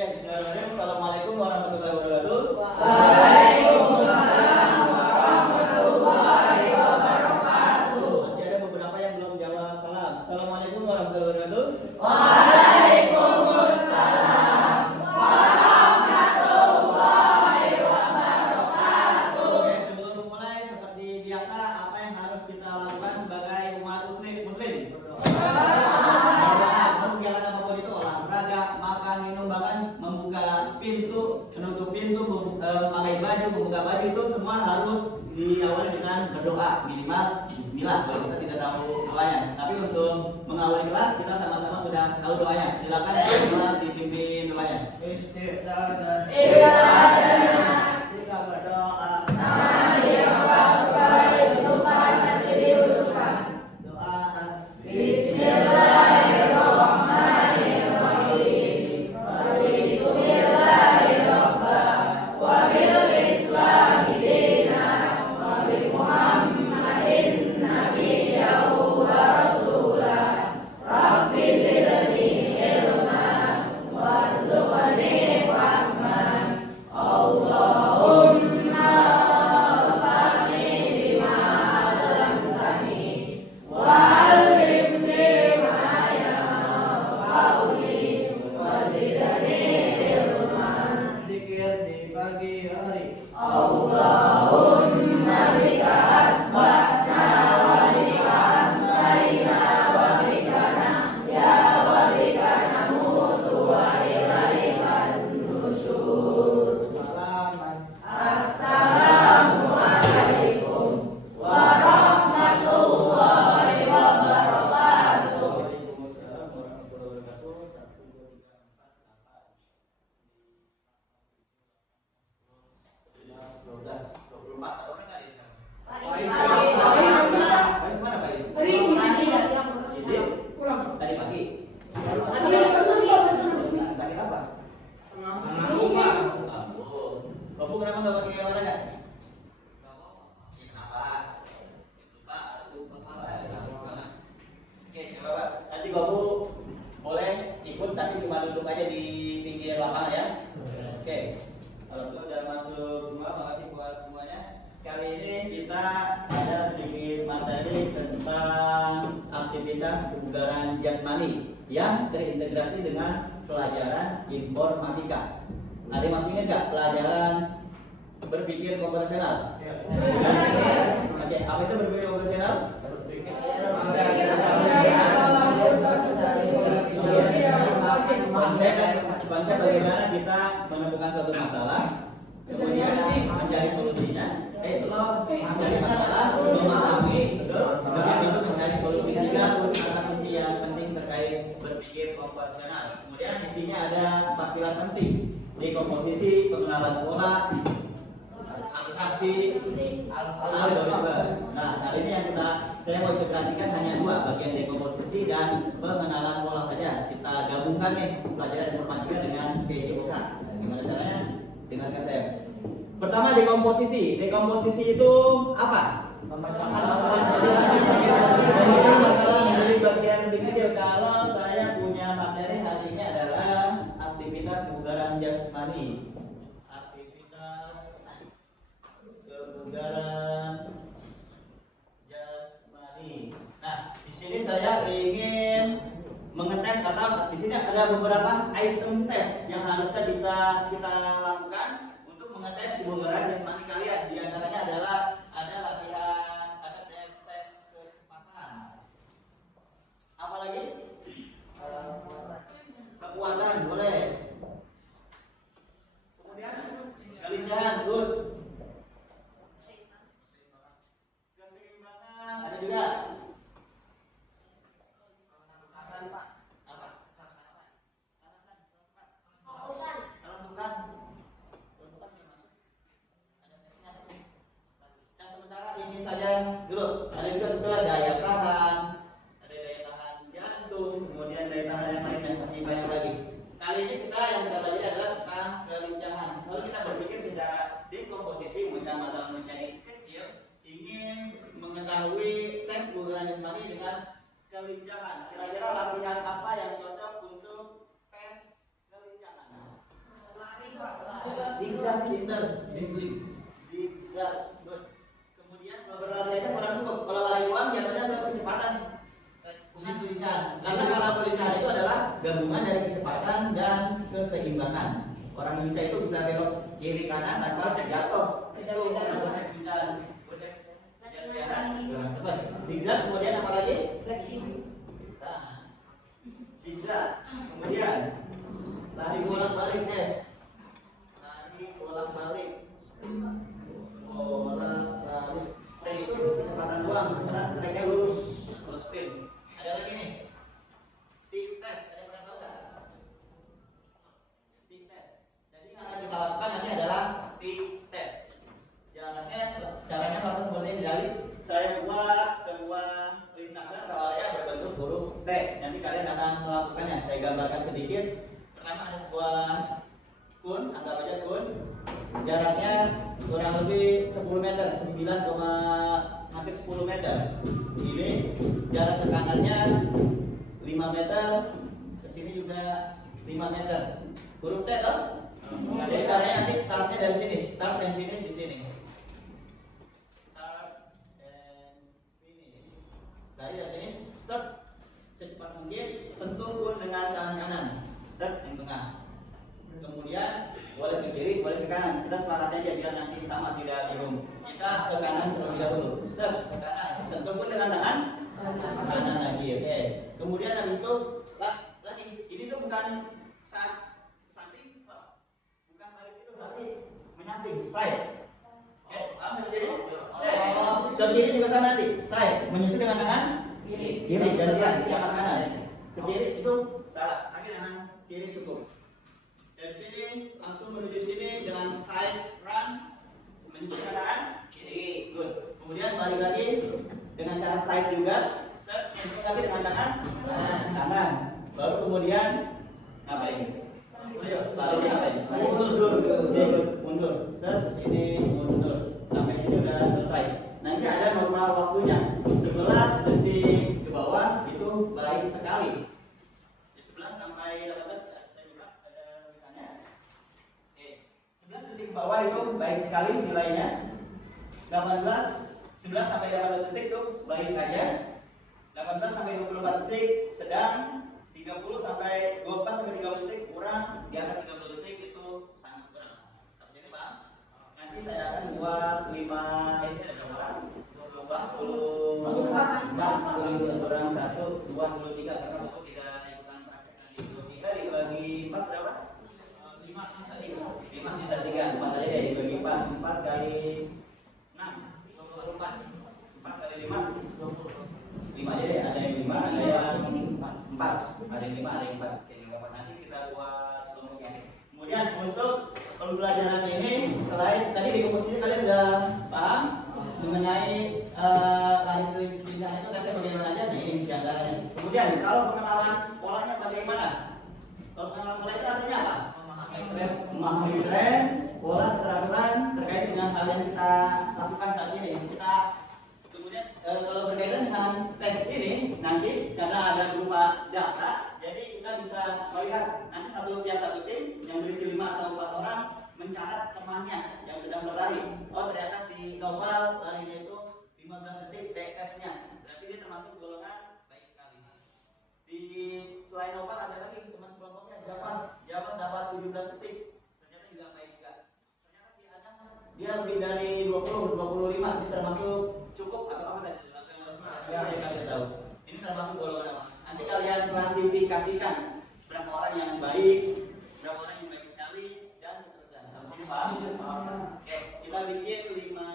Oke, bismillahirrahmanirrahim. Assalamualaikum warahmatullahi wabarakatuh. Waalaikumsalam warahmatullahi wabarakatuh. Masih ada beberapa yang belum jawab salam. Assalamualaikum warahmatullahi wabarakatuh. Waalaikumsalam warahmatullahi wabarakatuh. Oke, sebelum memulai seperti biasa, apa yang harus kita lakukan sebagai umat muslim? Mengerjakan apapun itu, olahraga, makan, minum, bahkan membuka pintu, menutup pintu, memakai baju, membuka baju, itu semua harus diawali dengan berdoa, minimal bismillah kalau kita tidak tahu doanya. Tapi untuk mengawali kelas kita sama-sama sudah tahu doanya. Silakan kelas dipimpin doanya. Istiqdadan jika berdoa kebugaran jasmani yang terintegrasi dengan pelajaran informatika. Ada yang masih ingat nggak pelajaran berpikir komputasional? Oke, apa itu berpikir komputasional? Konsep bagaimana kita menemukan suatu masalah, kemudian mencari solusinya. Mencari masalah, memahami, betul. Kemudian terus mencari solusi juga. Kunci yang penting terkait berpikir komputasional. Kemudian isinya ada 4 pilar penting: dekomposisi, pengenalan pola, abstraksi, algoritma. Nah, kali ini yang saya mau integrasikan hanya 2, bagian dekomposisi dan pengenalan pola saja. Kita gabungkan nih pelajaran informatika dengan PJOK. Nah, gimana caranya? Dengarkan saya. Pertama, dekomposisi. Dekomposisi itu apa? Memecahkan masalah menjadi bagian lebih kecil. Kalau saya punya materi hari ini adalah aktivitas kebugaran jasmani. Aktivitas kebugaran jasmani. Nah, di sini saya ingin mengetes, atau di sini ada beberapa item tes yang harusnya bisa kita lakukan mengetes kebugaran jasmani kalian. Di antaranya adalah ada latihan, ada tes kecepatan. Apalagi? Kekuatan, boleh. Kemudian kelincahan, good. Keseimbangan, ada juga. Dulu ada juga setelah daya tahan, ada daya tahan jantung, kemudian daya tahan yang lain, dan masih banyak lagi. Kali ini yang kita pelajari adalah tentang kelincahan. Kalau kita berpikir secara dekomposisi, memecah masalah menjadi kecil, ingin mengetahui tes kebugaran jasmani dengan kelincahan. Kira-kira latihan apa yang cocok untuk tes kelincahan? sprinter. Zigzag. Good. Kemudian kalau berlari aja kurang cukup. Kalau lari doang biasanya ada kecepatan dengan pelincahan. Karena kalau pelincahan itu adalah gabungan dari kecepatan dan keseimbangan. Orang lincah itu bisa belok kiri kanan tanpa jatuh. Pelincahan. Zigzag, kemudian apa lagi? Zigzag. Kemudian lari bolak-balik, guys. Lari bolak-balik. Bolak-balik. Sprint itu kecepatan doang, karena tracknya lurus. Kalau sprint. Ada lagi nih. Speed test. Ada pernah tahu nggak? Speed test. Jadi yang akan kita lakukan nanti adalah speed test. Caranya melakukan seperti ini. Jadi saya buat sebuah lintasan atau area berbentuk huruf T. Nanti kalian akan melakukannya. Saya gambarkan sedikit. Pertama ada sebuah kun, anggap aja kun. Jaraknya kurang lebih 10 meter, hampir 10 meter. Ini jarak ke kanannya 5 meter, ke sini juga 5 meter. Huruf T toh? Jadi caranya nanti startnya dari sini, start dan finish di sini. Dari sini, start secepat mungkin, sentuh kun dengan tangan kanan, set yang tengah. Kemudian boleh ke kiri, boleh ke kanan. Kita sepakat aja biar nanti sama tidak bingung. Kita ke kanan terlebih dahulu, set ke kanan, sentuh kun dengan tangan kanan lagi, oke. Kemudian habis itu lagi, ini tuh bukan saat samping, bukan balik itu, berarti menyamping, side. Oke, paham sampai sini? Ke kiri juga sama nanti, side, menyentuh dengan tangan kiri dan jangan kanan. Ke kiri itu salah, tangan tangan kiri cukup. Dari sini langsung menuju sini dengan side run, menyentuh dengan tangan kiri. Good. Kemudian balik lagi dengan cara side juga, set, menyentuh lagi dengan tangan kanan. Baru kemudian ngapain? Ayo, baru ngapain? Mundur, set, sini mundur. Sampai sini udah selesai. Nanti ada normal waktunya 11 detik ke bawah itu baik sekali. 11 sampai 18 saya juga ada tulisannya. Oke, 11 detik ke bawah itu baik sekali nilainya. 11 sampai 18 detik itu baik aja. 18 sampai 24 detik sedang. 30 sampai 24 sampai 30 detik kurang. Di atas 30 detik itu sangat kurang. Jadi paham? Nanti saya akan buat 5 ini ada berapa? 24 kurang 1 23 karena aku tidak ikutan praktekkan di 23 dibagi 4 berapa? 5 sisa 3 4 aja ya dibagi 4 4 kali 6 4 kali 5 5 aja deh, ada yang 5 ada yang 4 ada yang 5 ada yang 4. Oke, nanti kita buat seluruhnya. Kemudian untuk pembelajaran ini selain tadi di komposisi kalian udah paham mengenai lari pindah itu tesnya bagaimana aja nih ini diantaranya. Kemudian kalau pengenalan polanya bagaimana? Kalau pengenalan pola itu artinya apa? Memahami tren, pola keterangan terkait dengan hal yang kita lakukan saat ini. Kita kemudian kalau berkaitan dengan tes ini nanti karena ada berupa data, jadi kita bisa melihat nanti satu tim yang berisi 5 atau 4 orang mencatat temannya yang sedang berlari. Oh ternyata si Noval larinya itu 15 detik TS-nya, berarti dia termasuk golongan baik sekali. Di selain Noval ada lagi teman sekelompoknya Javas dapat 17 detik, ternyata juga baik juga. Ternyata si Adam dia lebih dari 25, ini termasuk cukup atau apa tadi? Saya kasih tahu. Ini termasuk golongan apa? Nanti kalian klasifikasikan berapa orang yang baik, berapa orang yang baik sekali dan seterusnya. Sampai sini paham? Oke, kita bikin 5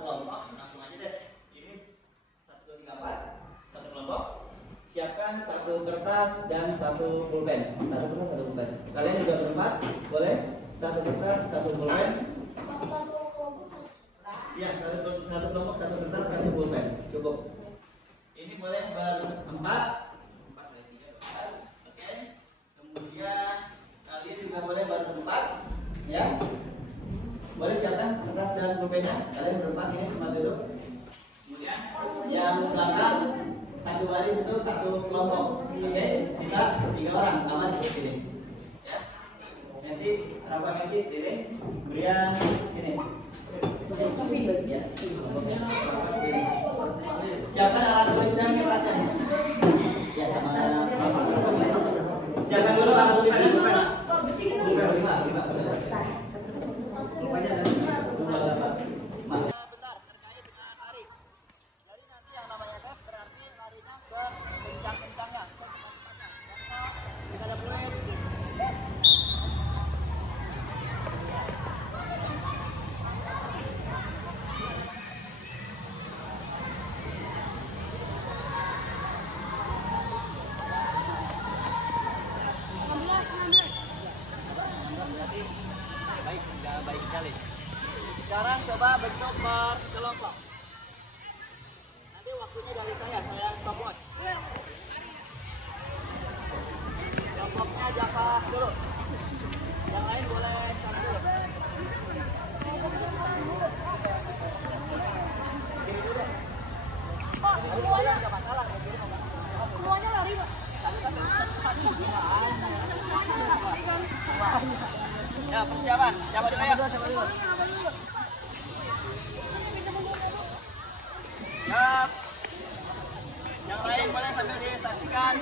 kelompok, langsung aja deh. Ini 1, 2, 3, 4 satu kelompok. Siapkan 1 kertas dan 1 pulpen. 1 kertas, 1 pulpen. Kalian juga berempat, boleh? 1 kertas, 1 pulpen. Ya, 1 kelompok, 1 kertas, 1 pulpen. Cukup. Ini boleh berempat. 4 dari 3, 12. Oke. Kemudian kalian juga boleh berempat. Ya. Boleh siapkan kertas dan pulpennya. Kalian berempat ini cuma duduk. Kemudian yang belakang 1 baris itu 1 kelompok. Oke. Sisa 3 orang aman di sini. Ya. Nanti Rafa Messi sini. Kemudian ini. Ya. Sini. Siapkan alat tulis dan kertasnya. Ya sama Messi. Siapkan dulu alat tulisnya. Baik sekali. Sekarang coba bentuk berkelompok. Nanti waktunya dari saya stopwatch. Kelompoknya Java dulu. Yang lain boleh sama dulu. Gini dulu deh. Nggak masalah. Semuanya lari, Pak. Ya, persiapan. Siapa dulu ya? Siap. Yang lain boleh sambil disaksikan.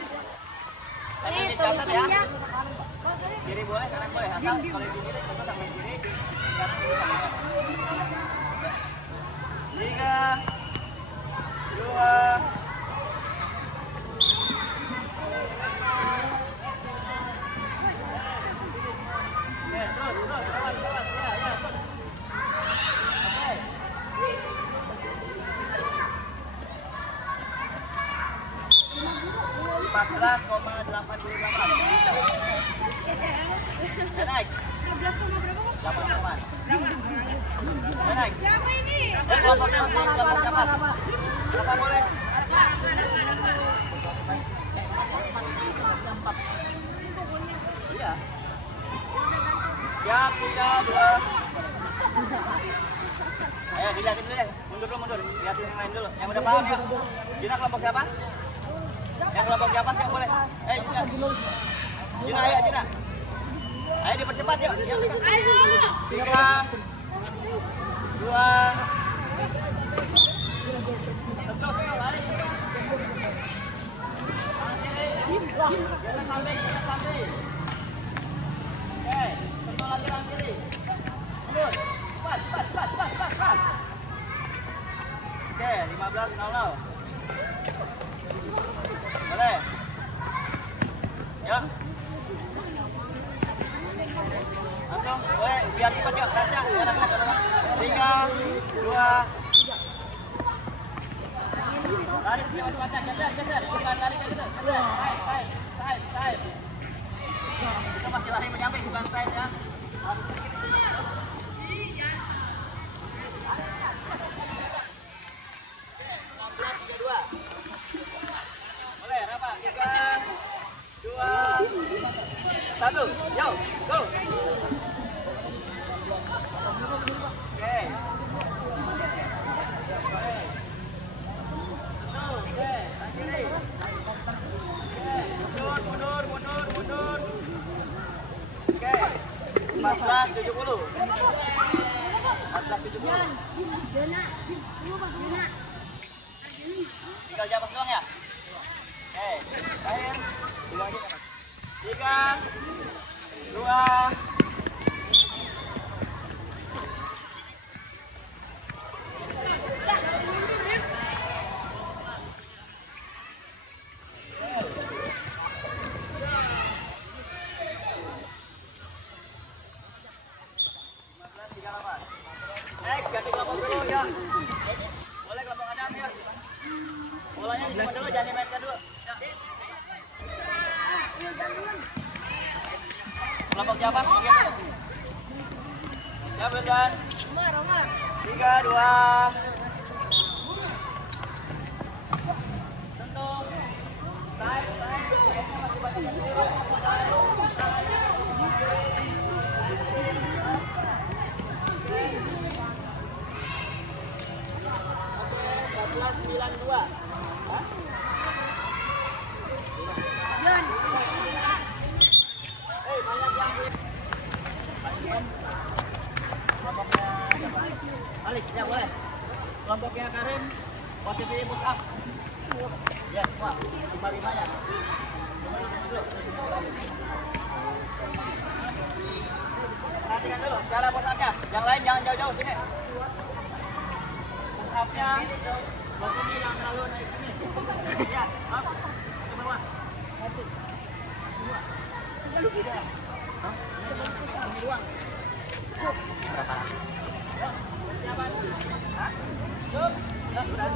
Sambil dicatat ya. Kiri boleh, kanan boleh. Asal kalau di kiri, coba sampai kiri. Kanan dulu sampai kanan. 3, 2, next. 8,8. Next. Siapa ini? Kelompoknya masih kelompoknya pas. Berapa boleh? Iya. Siap, 3, 2. Ayo dilihatin dulu deh. Mundur. Lihatin yang lain dulu. Yang udah paham ya. Jina kelompok siapa? Yang kelompok siapa sih yang boleh? Jina. Jina, ayo Jina. Ayo dipercepat yuk. 3, 2. Tentu lari. Jangan sampai. Oke, tentu lagi kanan kiri. Mundur. Cepat. Oke, 15.00. Boleh. Ya. Langsung, boleh. Biar cepat ya, kerasnya. 3, 2. Lari cepat-cepatnya, geser. Bukan lari kayak gitu. Geser. Side. Itu masih lari menyamping, bukan side ya. Boleh, Rafa. 3, 2, 1. Yo, go. Oke. Oke, kiri. Mundur. Oke. 14.70. 14.70. Tinggal jabat doang ya? Oke, akhir. Bilang aja. 3, 2. Ganti kelompok dulu ya. Boleh kelompok Adam ya. Bolanya di dulu, jangan dimainkan dulu. Ya. Kelompok siapa? Siap, Brendan. Omar. 3, 2. Tentu. Side. balik. Ya boleh. Kelompoknya Karin posisi push up. Ya semua 55 ya. Perhatikan dulu cara push up-nya. Yang lain jangan jauh-jauh sini. Push up-nya posisi yang terlalu naik sini. Ya, up. Ke bawah. Satu. Dua. Coba lu bisa. Coba bisa. Ini doang. Berapa? Yuk, persiapan. Hah? Yuk, sudah.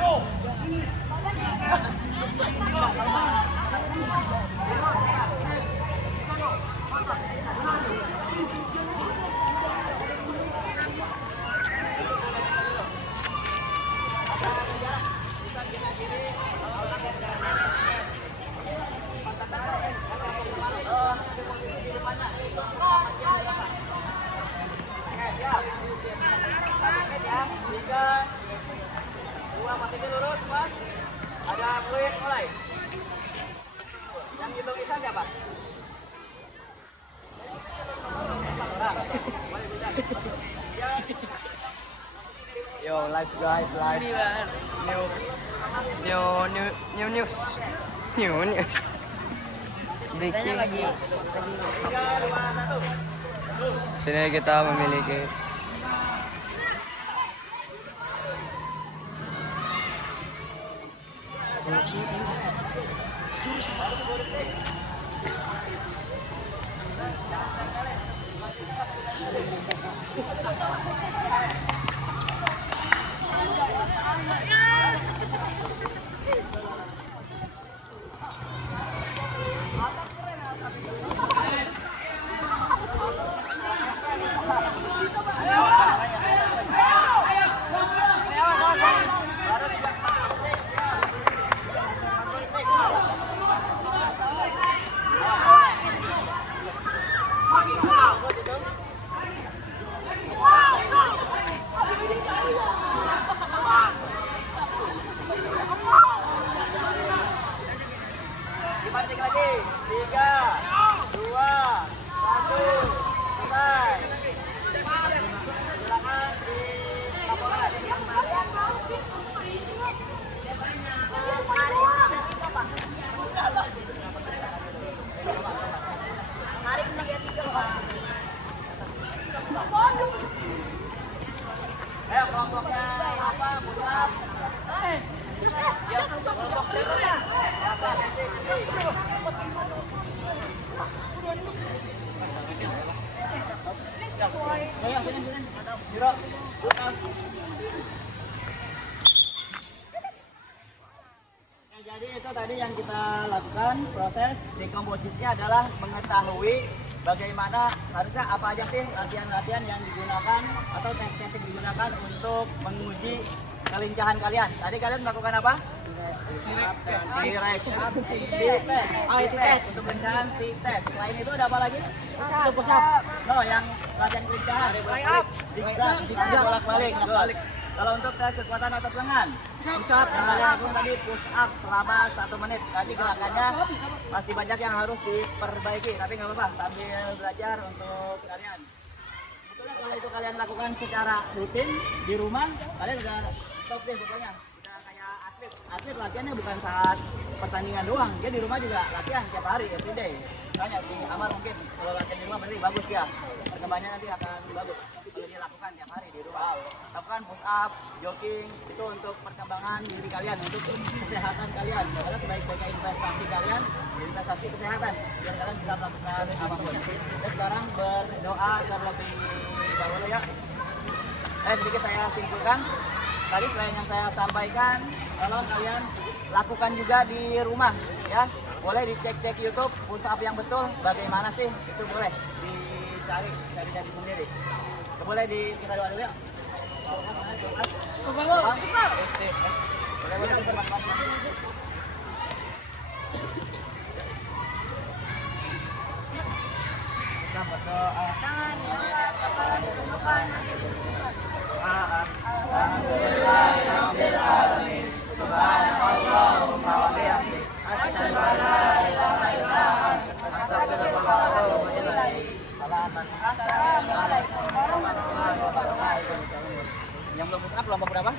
Go. Ada fluid mulai. Yang hitung Isan siapa? Yo, live guys, live. New news. Breaking. Sini kita memiliki dipancing lagi. 3, 2, 1, selesai. Silakan dilaporkan. Ayo kelompoknya apa? Putar. Kelompok berikutnya. Apa? Jadi itu tadi yang kita lakukan, proses dekomposisinya adalah mengetahui bagaimana harusnya apa aja sih latihan-latihan yang digunakan atau teknik yang digunakan untuk menguji kelincahan kalian. Tadi kalian melakukan apa? Tes untuk kelincahan tes. Selain itu ada apa lagi? push up. No, yang latihan kelincahan. Zigzag, bolak-balik. Kalau untuk tes kekuatan otot lengan, push up. Yang kalian lakukan tadi push up selama 1 menit. Tadi gerakannya masih banyak yang harus diperbaiki, tapi nggak apa-apa. Sambil belajar untuk kalian. Sebetulnya kalau itu kalian lakukan secara rutin di rumah, kalian udah stop deh pokoknya. Udah kayak atlet. Atlet latihannya bukan saat pertandingan doang, dia di rumah juga latihan tiap hari, everyday. Makanya si Amar mungkin kalau latihan di rumah berarti bagus ya. Perkembangannya nanti akan bagus. Kalau dia lakukan tiap hari di rumah. Lakukan push up, jogging, itu untuk perkembangan diri kalian, untuk kesehatan kalian. Karena sebaik-baiknya investasi kalian, investasi kesehatan, biar kalian bisa melakukan apapun. Dan sekarang berdoa terlebih dahulu ya. Sedikit saya simpulkan. Tadi selain yang saya sampaikan, tolong kalian lakukan juga di rumah ya. Boleh dicek-cek YouTube push up yang betul bagaimana sih, itu boleh dicari sendiri. Boleh kita doa dulu ya. Kita berdoa. Assalamualaikum warahmatullahi wabarakatuh. Yang belum push up lomba berapa?